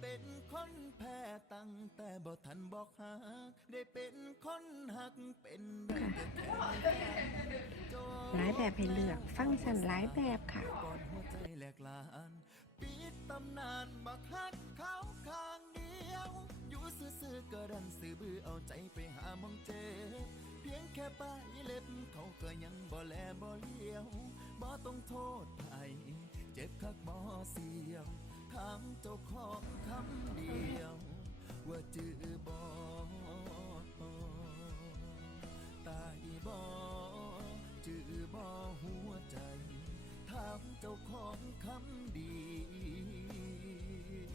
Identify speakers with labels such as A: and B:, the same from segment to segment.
A: เป็นคนแพ้ตั้งแต่บ่ทันบอกหักได้เป็นคนหักเป็นได้แต่แค่จ
B: หลายแบบให้เลือกฟังก์ชันหลายแบบค่ะ
A: ก่อนหัวใจแหลกลานปิดตำนานบักฮักเขาข้างเดียว อยู่ซื่อๆก็ดันสื่อบือเอาใจไปหามองเจ็บเพียงแค่ปลายเล็บเขาก็ยังบ่แลบ่เลี้ยวบ่ต้องโทษไผเจ็บคักบ่เสียว ถามเจ้าของคำเดียว ว่าจือบ่ตายบ่จือบ่หัวใจ ถามเจ้าของคำเดี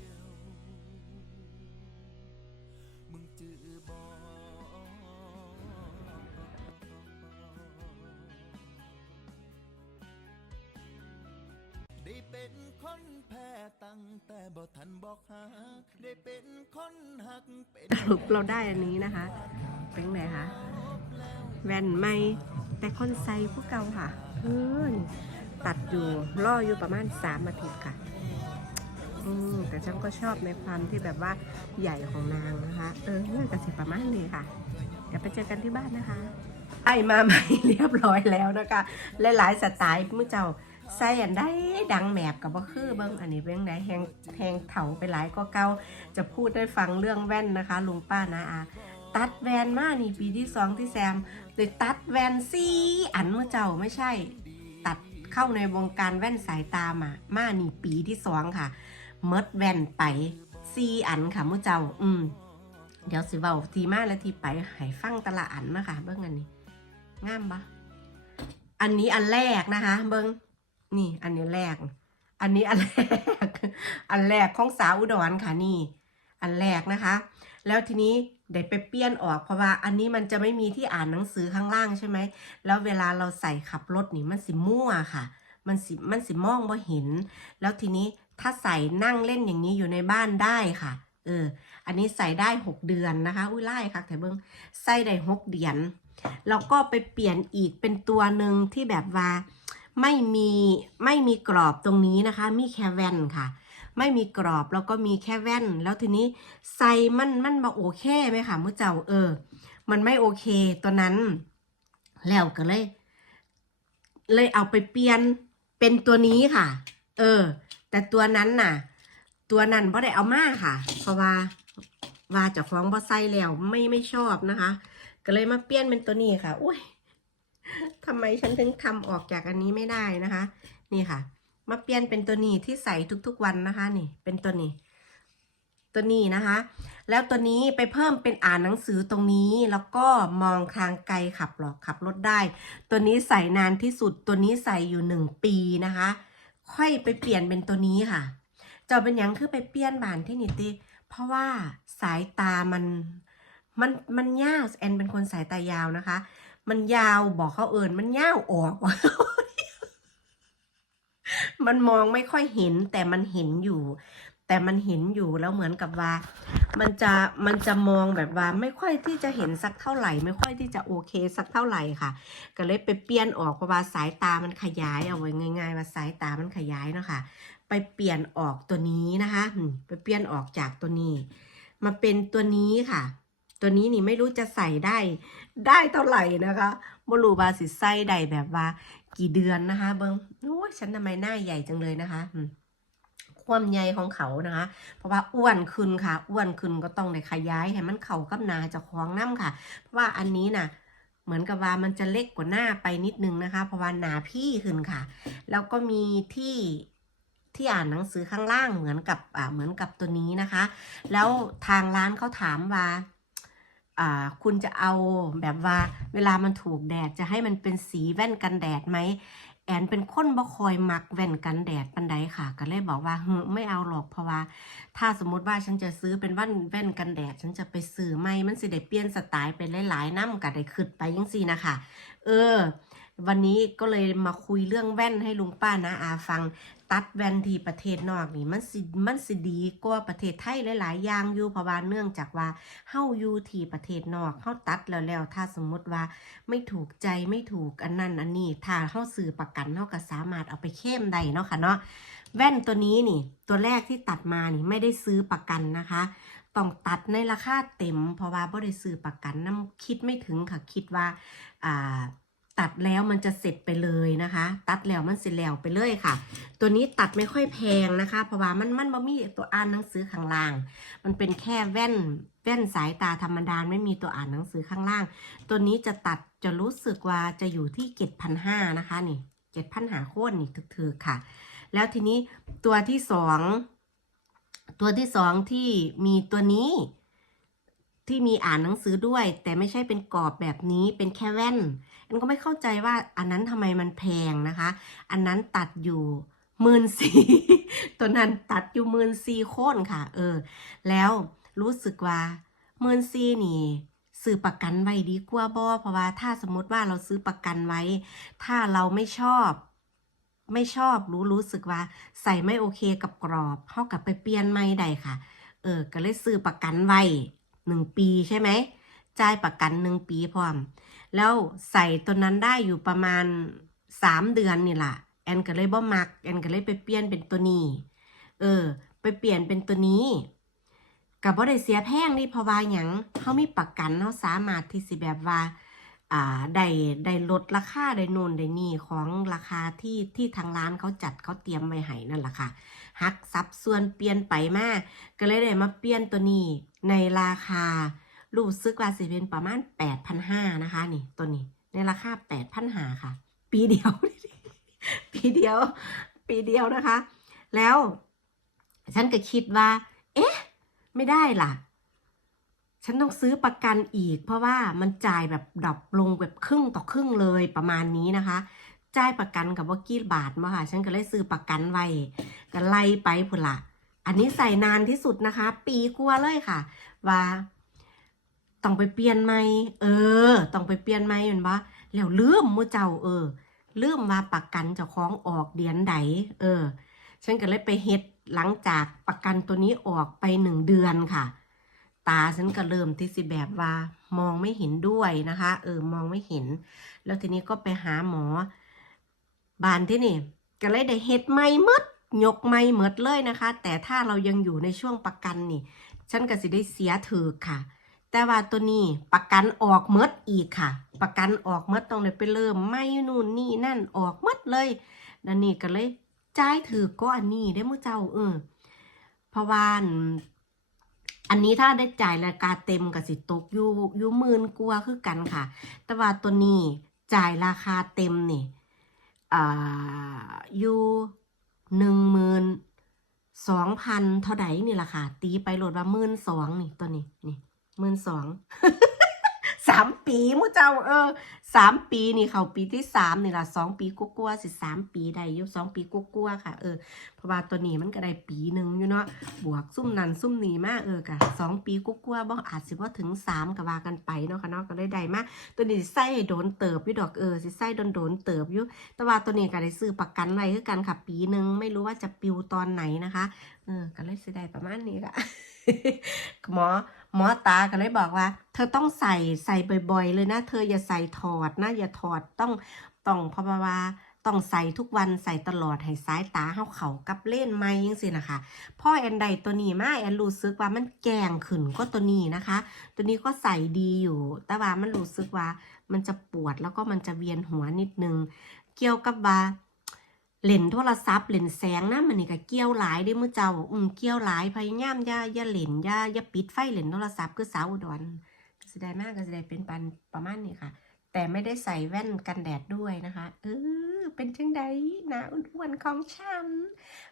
A: ยว มึงจือบ่ไเป็นคนแพ้ตั้งแต่บ่ทันบอกหักได้เป็นคนหักเป็น
B: สรุปเราได้อันนี้นะคะ เป็นไงคะแว่นไม่แต่คนใส่ผู้เก่าค่ะเออนี่ตัดอยู่ล่ออยู่ประมาณสามอาทิตย์ค่ะอืมแต่ฉันก็ชอบในความที่แบบว่าใหญ่ของนางนะคะ เออเรื่องกสิประมาณนี้ค่ะ เดี๋ยวไปเจอกันที่บ้านนะคะ ไอมาใหม่เรียบร้อยแล้วนะคะ หลายๆสไตล์มื่อเจ้า ใส่อันได้ดังแหมบกับบ่คือเบิ้งอันนี้เบิ้งไหนแหงแหงเถาไปหลายก็เก่าจะพูดได้ฟังเรื่องแว่นนะคะ ลุงป้านาอาตัดแว่นมานี่ปีที่สองที่แซมเลยตัดแว่นซีอันเมื่อเจ้าไม่ใช่ ตัดเข้าในวงการแว่นสายตามามานี่ปีที่สองค่ะเมดแว่นไปซีอันค่ะเมื่อเจ้า อืมเดี๋ยวสิเว้าทีมาและทีไปให้ฟังตละอันนะคะเบิ้งอันนี้งามปะอันนี้อันแรกนะคะ เบิ้ง นี่ อันนี้แรก อันนี้อันแรก อันแรกของสาวอุดรค่ะนี่ อันแรกนะคะ แล้วทีนี้เดี๋ยวไปเปลี่ยนออกเพราะว่าอันนี้มันจะไม่มีที่อ่านหนังสือข้างล่างใช่ไหม แล้วเวลาเราใส่ขับรถนี่มันสิมั่วค่ะ มันสิมันสิมองบ่เห็น แล้วทีนี้ถ้าใส่นั่งเล่นอย่างนี้อยู่ในบ้านได้ค่ะ เออ อันนี้ใส่ได้6เดือนนะคะ อุ้ยไล่ค่ะแต่เบิ้งใส่ได้6เดือน แล้วก็ไปเปลี่ยนอีกเป็นตัวหนึ่งที่แบบว่า ไม่มีไม่มีกรอบตรงนี้นะคะ มีแค่แว่นค่ะ ไม่มีกรอบแล้วก็มีแค่แว่น แล้วทีนี้ใส่มันมันมาโอเคไหมคะมื่อเจ้าเออ มันไม่โอเคตัวนั้น แล้วก็เลย เลยเอาไปเปลี่ยนเป็นตัวนี้ค่ะ เออ แต่ตัวนั้นน่ะ ตัวนั้นบ่ได้เอามาค่ะ เพราะว่าว่าจะฟ้องบ่ใส่แล้วไม่ไม่ชอบนะคะ ก็เลยมาเปลี่ยนเป็นตัวนี้ค่ะ อุ้ย ทำไมฉันถึงทำออกจากอันนี้ไม่ได้นะคะ นี่ค่ะ มาเปลี่ยนเป็นตัวนี้ที่ใส่ทุกๆวันนะคะ นี่ เป็นตัวนี้ ตัวนี้นะคะ แล้วตัวนี้ไปเพิ่มเป็นอ่านหนังสือตรงนี้ แล้วก็มองทางไกลขับหรอกขับรถได้ ตัวนี้ใส่นานที่สุด ตัวนี้ใส่อยู่หนึ่งปีนะคะ ค่อยไปเปลี่ยนเป็นตัวนี้ค่ะจ้าเป็นยังคือไปเปลี่ยนบานที่นิติเพราะว่าสายตามันมันมันยาวแอนเป็นคนสายตายาวนะคะ มันยาวบอกเขาเอิญมันยาวออกมันมองไม่ค่อยเห็นแต่มันเห็นอยู่ แต่มันเห็นอยู่แล้วเหมือนกับว่า มันจะมันจะมองแบบว่าไม่ค่อยที่จะเห็นสักเท่าไหร่ ไม่ค่อยที่จะโอเค สักเท่าไหร่ค่ะ ก็เลยไปเปลี่ยนออกเพราะว่าสายตามันขยายเอาไว้ง่าย ๆ ว่าสายตามันขยายเนาะค่ะ ไปเปลี่ยนออกตัวนี้นะคะไปเปลี่ยนออกจากตัวนี้ มาเป็นตัวนี้ค่ะ ตัวนี้นี่ไม่รู้จะใส่ได้ ได้เท่าไหร่นะคะบรูบาสิใส่ได้แบบว่า กี่เดือนนะคะ เบิ้งโอ้ยฉันทำไมหน้าใหญ่จังเลยนะคะความใหญ่ของเขานะคะ เพราะว่าอ้วนขึ้นค่ะ อ้วนขึ้นก็ต้องได้ขยายให้มันเข่ากับหนาจะคล้องน้ำค่ะ เพราะว่าอันนี้น่ะ เหมือนกับว่ามันจะเล็กกว่าหน้าไปนิดนึงนะคะ เพราะว่าหนาพี่ขึ้นค่ะ แล้วก็มีที่ที่อ่านหนังสือข้างล่างเหมือนกับอ่าเหมือนกับตัวนี้นะคะ แล้วทางร้านเขาถามว่า คุณจะเอาแบบว่าเวลามันถูกแดดจะให้มันเป็นสีแว่นกันแดดไหมแอนเป็นคนบ่คอยมักแว่นกันแดดปันใดค่ะ ก็เลยบอกว่าเฮ้ไม่เอาหรอกเพราะว่า ถ้าสมมติว่าฉันจะซื้อเป็นแว่นแว่นกันแดด ฉันจะไปซื้อไม่มันสิได้เปลี่ยนสไตล์ไปหลายๆน้ำก็ได้ขึ้นไปยังสี่นะคะเออ วันนี้ก็เลยมาคุยเรื่องแว่นให้ลุงป้านะอาฟัง ตัดแว่นที่ประเทศนอกนี่มันสิมันสิดีกว่าประเทศไทยหลายๆอย่างอยู่เพราะว่าเนื่องจากว่าเฮาอยู่ที่ประเทศนอกเฮาตัดแล้วแล้ว ถ้าสมมติว่าไม่ถูกใจไม่ถูกอันนั้นอันนี้ถ้าเฮาซื้อประกันเฮาก็สามารถเอาไปเข้มได้เนาะค่ะเนาะแว่นตัวนี้นี่ ตัวแรกที่ตัดมานี่ไม่ได้ซื้อประกันนะคะต้องตัดในราคาเต็ม เพราะว่าบ่ได้ซื้อประกันน้ำคิดไม่ถึงค่ะคิดว่าอ่า ตัดแล้วมันจะเสร็จไปเลยนะคะ ตัดแล้วมันเสร็จแล้วไปเลยค่ะ ตัวนี้ตัดไม่ค่อยแพงนะคะ เพราะว่ามันมันบ่มีตัวอ่านหนังสือข้างล่าง มันเป็นแค่แว่นแว่นสายตาธรรมดาไม่มีตัวอ่านหนังสือข้างล่าง ตัวนี้จะตัดจะรู้สึกว่าจะอยู่ที่เจ็ดพันห้านะคะนี่เจ็ดพันหาโค่นนี่ถือๆค่ะ แล้วทีนี้ตัวที่สองตัวที่สองที่มีตัวนี้ ที่มีอ่านหนังสือด้วย แต่ไม่ใช่เป็นกรอบแบบนี้เป็นแค่แว่นอันก็ไม่เข้าใจว่าอันนั้นทำไมมันแพงนะคะ อันนั้นตัดอยู่หมื่นสี่ตัวนั้นตัดอยู่หมื่นสี่โค่นค่ะ เออ แล้วรู้สึกว่าหมื่นสี่นี่ซื้อประกันไว้ดีกว่าบ่เพราะว่าถ้าสมมติว่าเราซื้อประกันไว้ ถ้าเราไม่ชอบ ไม่ชอบรู้รู้สึกว่า ใส่ไม่โอเคกับกรอบเข้ากับไปเปลี่ยนไม่ได้ค่ะ เออ ก็เลยซื้อประกันไว้ หนึ่งปีใช่ไหมจ่ายประกันหนึ่งปีพร้อม แล้วใส่ตัวนั้นได้อยู่ประมาณสามเดือนนี่แหละแอนก็เลยบ่มัก แอนก็เลยไปเปลี่ยนเป็นตัวนี้ เออ ไปเปลี่ยนเป็นตัวนี้กับว่าได้เสียแพงนี่เพราะว่าหยังเขามีประกันเขาสามารถที่สิแบบว่า อ่าได้ได้ลดราคาได้นูนได้นี่ของราคาที่ที่ทางร้านเขาจัดเขาเตรียมไว้ให้นั่นแหละค่ะหักซับส่วนเปลี่ยนไปมาก ก็เลยได้มาเปลี่ยนตัวนี้ในราคารู้สึกว่าสิเป็นประมาณ 8,500นะคะ นี่ตัวนี้ในราคา 8,500ค่ะ ปีเดียว ปีเดียว ปีเดียวนะคะ แล้วฉันก็คิดว่า เอ๊ะ ไม่ได้ล่ะ ฉันต้องซื้อประกันอีก เพราะว่ามันจ่ายแบบดรอปลงแบบครึ่งต่อครึ่งเลยประมาณนี้นะคะจ่ายประกันกับว่ากี่บาทมาค่ะ ฉันก็เลยซื้อประกันไว้ก็ไล่ไปพุ่นละอันนี้ใส่นานที่สุดนะคะ ปีกว่าเลยค่ะ ว่าต้องไปเปลี่ยนไหมเออ ต้องไปเปลี่ยนไหมเห็นปะแล้วลืมมู่เจ้าเออลืมว่าประกันเจ้าของออกเดือนใดเออ ฉันก็เลยไปเฮ็ดหลังจากประกันตัวนี้ออกไปหนึ่งเดือนค่ะ ตาฉันก็เริ่มที่สิแบบว่ามองไม่เห็นด้วยนะคะ เออมองไม่เห็น แล้วทีนี้ก็ไปหาหมอ บานที่นี่ก็เลยได้เฮ็ดไม่มดยกไม่หมดเลยนะคะ แต่ถ้าเรายังอยู่ในช่วงประกันนี่ ฉันก็สิได้เสียถือค่ะ แต่ว่าตัวนี้ประกันออกเมดอีกค่ะ ประกันออกเมดต้องเลยไปเริ่มไม่นู่นนี่นั่นออกเมดเลยนั่นนี่ก็เลยจ่ายถือก็อันนี้ได้มู่เจ้าเออพราะว่า อันนี้ถ้าได้จ่ายราคาเต็มกับสิตกอยู่อยู่หมื่นกลัวคือกันค่ะ แต่ว่าตัวนี้จ่ายราคาเต็มนี่อ่าอยู่หนึ่งหมื่นสองพันเท่าไหร่นี่แหละค่ะ ตีไปโหลดว่าหมื่นสองนี่ตัวนี้นี่หมื่นสอง สามปีมู้เจ้าเออสามปีนี่เขาปีที่สามนี่ละสองปีกลัวาๆสิสามปีได้อยู่สองปีกลัวาๆค่ะเออเพราะว่าตัวนี้มันก็ได้ปีหนึ่งอยู่เนาะบวกซุ่มนันซุ่มนีมากเออกะสองปีกลัวาๆบ่อาจสิว่าถึงสามก็ว่ากันไปเนาะค่ะเนาะก็ได้ได้มากตัวนี้สิใส่ให้โดนเติบอยู่ดอกเออสิใส่โดนโดนเติบอยู่แต่ว่าตัวนี้ก็ได้ซื้อประกันไว้คือกันค่ะ ปีหนึ่งไม่รู้ว่าจะปิวตอนไหนนะคะเออก็เลยสิได้ประมาณนี้ค่ะหมอ หมอตาก็เลยบอกว่า เธอต้องใส่ใส่บ่อยๆ เลยนะ เธออย่าใส่ถอดนะอย่าถอดต้องต้องเพราะว่าต้องใส่ทุกวันใส่ตลอดให้สายตาเฮาเขากับเล่นไม้ยังสินะคะพ่อแอนใดตัวนี้มาแอนรู้สึกว่ามันแกงขึ้นก็ตัวนี้นะคะ ตัวนี้ก็ใส่ดีอยู่ แต่ว่ามันรู้สึกว่ามันจะปวดแล้วก็มันจะเวียนหัวนิดนึง เกี่ยวกับว่า เล่นโทรศัพท์เล่นแสงนะมันนี่ก็เกี่ยวหลายเด้มื้อเจ้า อืมเกี่ยวหลายพยายามอย่าอย่าเล่นอย่าอย่าปิดไฟเล่นโทรศัพท์คือสาวอุดรก็สิได้มากก็สิได้เป็นปันประมาณนี้ค่ะ แต่ไม่ได้ใส่แว่นกันแดดด้วยนะคะ เออเป็นจังใดนาอ้วนๆของฉัน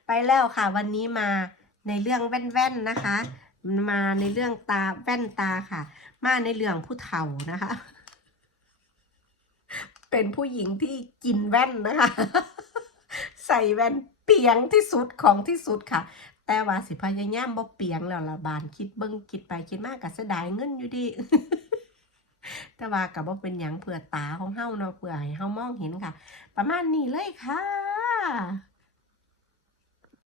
B: ไปแล้วค่ะ วันนี้มาในเรื่องแว่นๆนะคะ มาในเรื่องตาแว่นตาค่ะ มาในเรื่องผู้เฒ่านะคะ เป็นผู้หญิงที่กินแว่นนะคะ ใส่แว่นเปียงที่สุดของที่สุดค่ะ แต่ว่าสิพยายามบ่เปียงแล้วละบานคิดเบิ้งคิดไปคิดมากกับเสียดายเงินอยู่ดีแต่ว่ากับ่เป็นหยังเผื่อตาของเฮาเนาะเผื่อให้เฮามองเห็นค่ะ ประมาณนี้เลยค่ะ